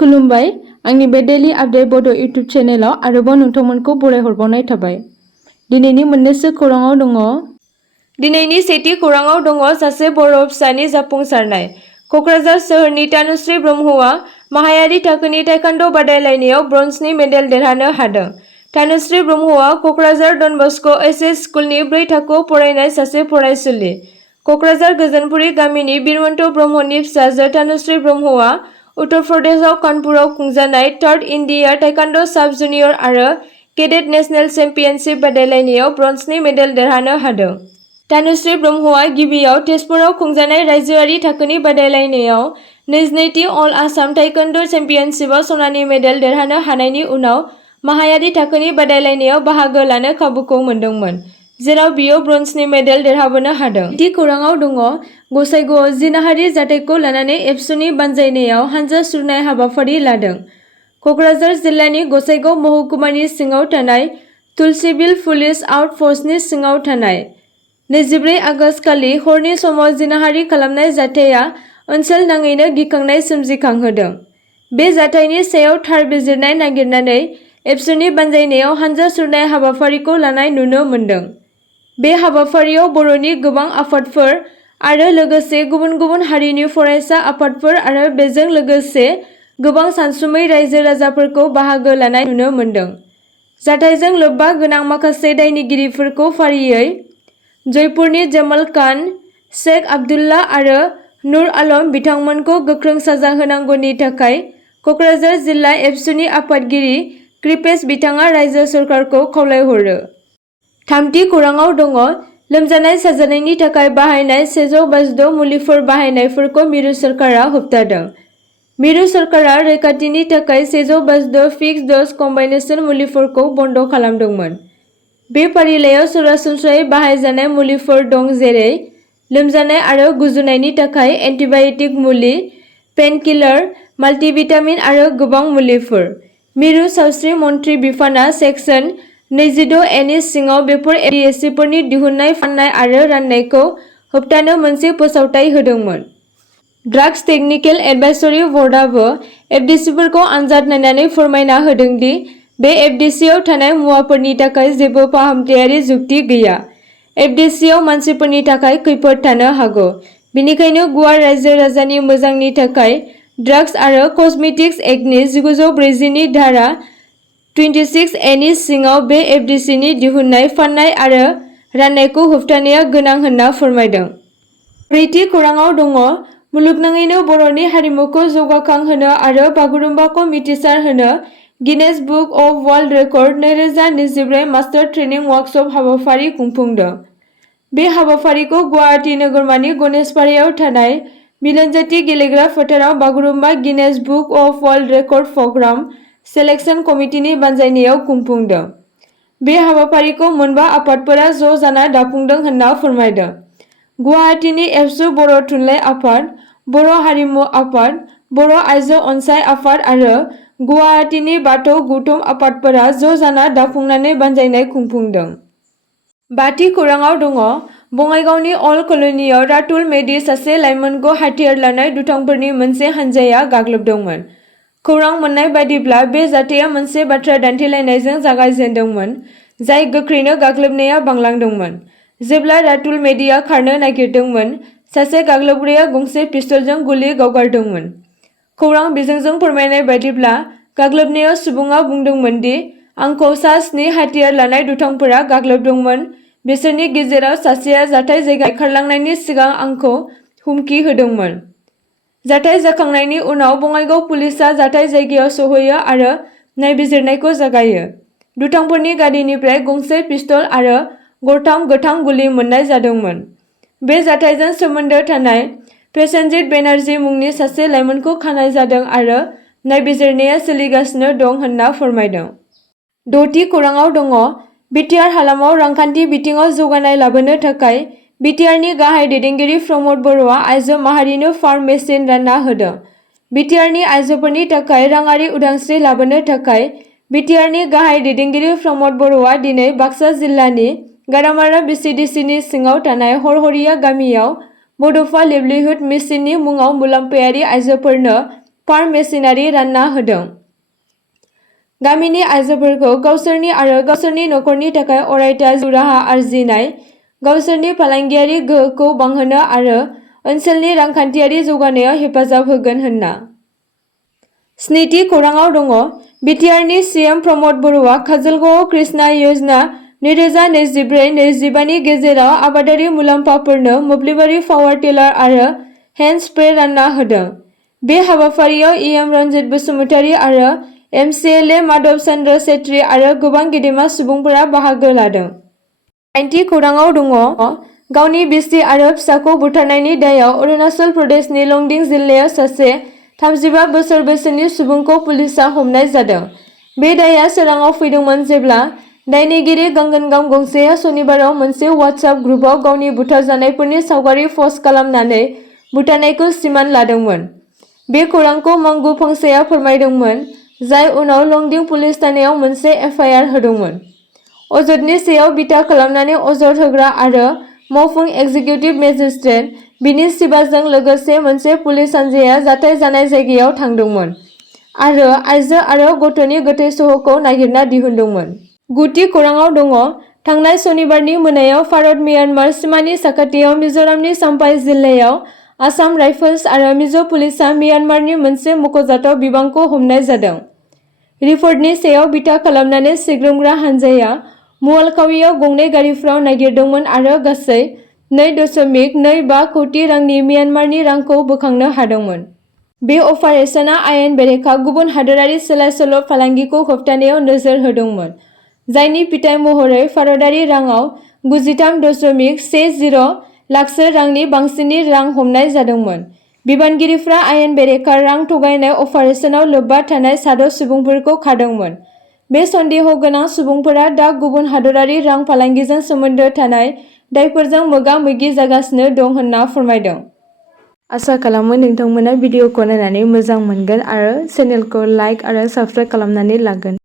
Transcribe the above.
खुलुमबाय आंनि बे डेली आपडेट बड' इउटुब चेनेलाव आरोबाव नोंथांमोनखौ बरायहरबावनाय थाबाय। दिनैनि मोननैसो खौराङाव दङ। दिनैनि सेथि खौराङाव दङ सासे बर' फिसानि जाफुंसारनाय। क'क्राझार सोहोरनि तानुश्री ब्रह्मआ माहायारि थाखोनि ताइक्वान्ड' बादायलायनायाव ब्रन्जनि मेडेल देरहानो हादों। तानुश्री ब्रह्मआ क'क्राझार डन बस्क' एचएस स्कुलनि 4 थाखोआव फरायनाय सासे फरायसुलि। क'क्राझार गोजोनपुरि गामिनि बिरमन्ट ब्रह्मनि फिसाजो तानुश्री ब्रह्मआ उत्तर प्रदेशआव कानपुराव खुंजानाय 3rd इन्डिया ताइक्वान्ड' साब जुनियर आरो केडेट नेशनेल चेम्पियनशिप बादायलायनायाव ब्रन्जनि मेडेल देरहानो हादों। तानुश्री ब्रह्मआ गिबियाव तेजपुराव खुंजानाय रायजोआरि थाखोनि बादायलायनायाव 22थि अल आसाम ताइक्वान्ड' चेम्पियनशिपआव सनानि मेडेल देरहानो हानायनि उनाव माहायारि थाखोनि बादायलायनायाव बाहागो लानो खाबुखौ मोनदोंमोन, जेराव बियो ब्रन्जनि मेडेल देरहाबोनो हादों। नैथि खौराङाव दङ गसाइगावआव जिनाहारि जाथायखौ लानानै एबसुनि बानजायनायाव हानजा सुरनाय हाबाफारि लादों। क'क्राझार जिल्लानि गसाइगाव महकुमानि सिङाव थानाय तुलसीबिल पुलिस आउट पस्टनि सिङाव थानाय 24 आगस्त खालि हरनि समाव जिनाहारि खालामनाय जाथाया ओनसोल नाङैनो गिखांनाय सोमजिखांहोदों। बे जाथायनि सायाव थार बिजिरनाय नागिरनानै एबसुनि बानजायनायाव हानजा सुरनाय हाबाफारिखौ लानाय नुनो मोन्दों। बे हाबाफारियाव बर'नि गोबां आफादफोर आरो लोगोसे गुबुन गुबुन हारिनि फरायसा आफादफोर आरो बेजों लोगोसे गोबां सानसुमै रायजो राजाफोरखौ बाहागो लानाय नुनो मोन्दों। जाथायजों लोब्बा गोनां माखासे दायनिगिरिफोरखौ फारियै जयपुरनि जमाल खान, शेख आब्दुल्ला आरो नुर आलम बिथांमोनखौ गोख्रों साजा होनांगौनि थाखाय क'क्राझार जिल्ला एबसुनि आफादगिरि कृपेश बिथाङा रायजो सरकारखौ खावलायहरो। थामथि खौराङाव दङ लोमजानाय साजानायनि थाखाय बाहायनाय 152 मुलिफोर बाहायनायफोरखौ मिरु सरकारा होबथादों। मिरु सरकारा रैखाथिनि थाखाय 152 फिक्स ड'ज कम्बाइनेशन मुलिफोरखौ बन्द' खालामदोंमोन। बे फारिलाइयाव सरासनस्रायै बाहायजानाय मुलिफोर दं जेरै लोमजानाय आरो गुजुनायनि थाखाय एन्टिबाय'टिक मुलि, पेनकिलार, माल्टिभिटामिन आरो गोबां मुलिफोर। मिरु सावस्रि मन्थ्रि बिफानआ सेक्सन 22A नि सिङाव बेफोर एफडिसिफोरनि दिहुननाय, फाननाय आरो राननायखौ होबथानो मोनसे फोसावथाय होदोंमोन। ड्राग्स टेकनिकेल एडभाइजरि बर्डआबो एफडिसिफोरखौ आनजाद नायनानै फोरमायना होदों दि बे एफडिसिआव थानाय मुवाफोरनि थाखाय जेबो फाहामथायारि जुक्ति गैया। एफडिसिआव मानसिफोरनि थाखाय खैफोद थानो हागौ। बेनिखायनो गुवार रायजो राजानि मोजांनि थाखाय ड्राग्स आरो कस्मेटिक्स एक्टनि 1940 नि धारा 26A नि सिङाव बे एफडिसिनि दिहुननाय, फाननाय आरो राननायखौ होबथानाया गोनां होनना फोरमायदों। ब्रैथि खौराङाव दङ मुलुगनाङैनो बर'नि हारिमुखौ जौगाखांहोनो आरो बागुरुम्बाखौ मिथिसार होनो Guinness book of world record 2024 master training workshop हाबाफारि खुंफुंदों। बे हाबाफारिखौ गुवाहाटी नोगोरमानि गणेशपारायाव थानाय मिलनजाथि गेलेग्रा फोथाराव Bagurumba Guinness book of world record programme selection कमिटिनि बानजायनायाव खुंफुंदों। बे हाबाफारिखौ मोनबा आफादफोरा ज' जाना दाफुंदों होनना फोरमायदों। गुवाहाटीनि एबसु बर' थुनलाइ आफाद, बर' हारिमु आफाद, बर' आइजो अनसाय आफाद आरो गुवाहाटीनि बाथौ गौथुम आफादफोरा ज' जाना दाफुंनानै बानजायनाय खुंफुंदों। बाथि खौराङाव दङ बङाइगावनि अल्ड कल'नियाव रातुल मेधि सासे लाइमोनखौ हाथियार लानाय दुथांफोरनि मोनसे हानजाया गाग्लोबदोंमोन। खौरां मोन्नाय बायदिब्ला बे जाथाया मोनसे बाथ्रा दान्थेलायनायजों जागायजेन्दोंमोन, जाय गोख्रैनो गाग्लोबनाया बांलांदोंमोन। जेब्ला रातुल मेधिआ खारनो नागिरदोंमोन, सासे गाग्लोबग्राया गंसे पिस्तलजों गुलि गावगारदोंमोन। खौरां बिजोंजों फोरमायनाय बायदिब्ला गाग्लोबनायाव सुबुङा बुंदोंमोन दि आंखौ सा 7 हाथियार लानाय दुथांफोरा गाग्लोबदोंमोन। बिसोरनि गेजेराव सासेया जाथाय जायगानिफ्राय खारलांनायनि सिगां आंखौ हुमखि होदोंमोन। जाथाय जाखांनायनि उनाव बङाइगाव पुलिसआ जाथाय जायगायाव सौहैयो आरो नायबिजिरनायखौ जागायो। दुथांफोरनि गारिनिफ्राय गंसे पिस्तल आरो गरथाम गोथां गुलि मोन्नाय जादोंमोन। बे जाथायजों सोमोन्दो थानाय प्रसेनजित बेनार्जी मुंनि सासे लाइमोनखौ खानाय जादों आरो नायबिजिरनाया सोलिगासिनो दं होनना फोरमायदों। द'थि खौराङाव दङ बिटिआर हालामाव रांखान्थि बिथिङाव जौगानाय लाबोनो थाखाय बिटिआरनि गाहाय दैदेनगिरि प्रमद बर'आ आइजो माहारिनो फार्म मेसिन रानना होदों। बिटिआरनि आइजोफोरनि थाखाय राङारि उदांस्रि लाबोनो थाखाय बिटिआरनि गाहाय दैदेनगिरि प्रमद बर'आ दिनै बाक्सा जिल्लानि गारामारा बिसिडिसिनि सिङाव थानाय हरहरिया गामियाव बड'फा लिभलिहुड मिशननि मुङाव मुलाम्फायारि आइजोफोरनो फार्म मेसिनारि रानना होदों। गामिनि आइजोफोरखौ गावसोरनि आरो गावसोरनि नखरनि थाखाय अरायथा जिउ राहा आरजिनाय, गावसोरनि फालांगियारि गोहोखौ बांहोनो आरो ओनसोलनि रांखान्थियारि जौगानायाव हेफाजाब होगोन होनना। स्निथि खौराङाव दङ। बिटिआरनि सिएम प्रमद बर'आ काजलगावआव कृष्णा योजना 2024-25 नि गेजेराव आबादारि मुलाम्फाफोरनो मोब्लिबारि पावार टिलार आरो हेन्ड स्प्रे रानना होदों। बे हाबाफारियाव इएम रन्जित बसुमतारी आरो एमसिएलए माधव चन्द्र सेत्री आरो गोबां गेदेमा सुबुंफोरा बाहागो लादों। 9थि खौराङाव दङ। गावनि बिसि आरो फिसाखौ बुथारनायनि दायाव अरुणाचल प्रदेशनि लंडिं जिल्लायाव सासे 35 बोसोर बैसोनि सुबुंखौ पुलिसआ हमनाय जादों। बे दायआ सोराङाव फैदोंमोन जेब्ला दायनिगिरि गंगनगाम गंसेआ सनिबाराव मोनसे वाट्सएप ग्रुपआव गावनि बुथारजानायफोरनि सावगारि पस्ट खालामनानै बुथारनायखौ सिमान लादोंमोन। बे खौरांखौ मंगु फंसेआ फोरमायदोंमोन, जाय उनाव लंडिं पुलिस थानायाव मोनसे एफआइआर होदोंमोन। अजदनि सायाव बिथा खालामनानै अजद होग्रा आरो मावफुं एगजिकिउटिभ मेजिस्ट्रेट बिनि शिबाजों लोगोसे मोनसे पुलिस हानजाया जाथाय जानाय जायगायाव थांदोंमोन आरो आइजो आरो गथ'नि गोथै सह'खौ नागिरना दिहुनदोंमोन। 9थि खौराङाव दङ। थांनाय सनिबारनि मोनायाव भारत-म्यानमार सिमानि साखाथियाव मिज'रामनि चाम्पाइ जिल्लायाव आसाम राइफल्स आरो मिज' पुलिसआ म्यानमारनि मोनसे मख'जाथाव बिबांखौ हमनाय जादों। रिपर्टनि सायाव बिथा खालामनानै सिग्रोमग्रा हानजाया मुवालखावियाव गंनै गारिफोराव नागिरदोंमोन आरो गासै 2.25 कौटि रांनि म्यानमारनि रांखौ बोखांनो हादोंमोन। बे अपारेसनआ आयेन बेरेखा गुबुन हादोरारि सोलाय-सोल' फालांगिखौ होबथानायाव नोजोर होदोंमोन, जायनि फिथाय महरै भारतारि राङाव 93.10 लाखसो रांनि बांसिननि रां हमनाय जादोंमोन। बिबानगिरिफ्रा आयेन बेरेखा रां थगायनाय अपारेसनाव लोब्बा थानाय 6 सुबुंफोरखौ खादोंमोन। बे सन्देह गोनां सुबुंफोरा दा गुबुन हादोरारि रां फालांगिजों सोमोन्दो थानाय दायफोरजों मोगा-मोगि जागासिनो दं होनना फोरमायदों। आसा खालामो नोंथांमोना भिडिअखौ नायनानै मोजां मोनगोन आरो चेनेलखौ लाइक आरो साबस्क्राइब खालामनानै लागोन।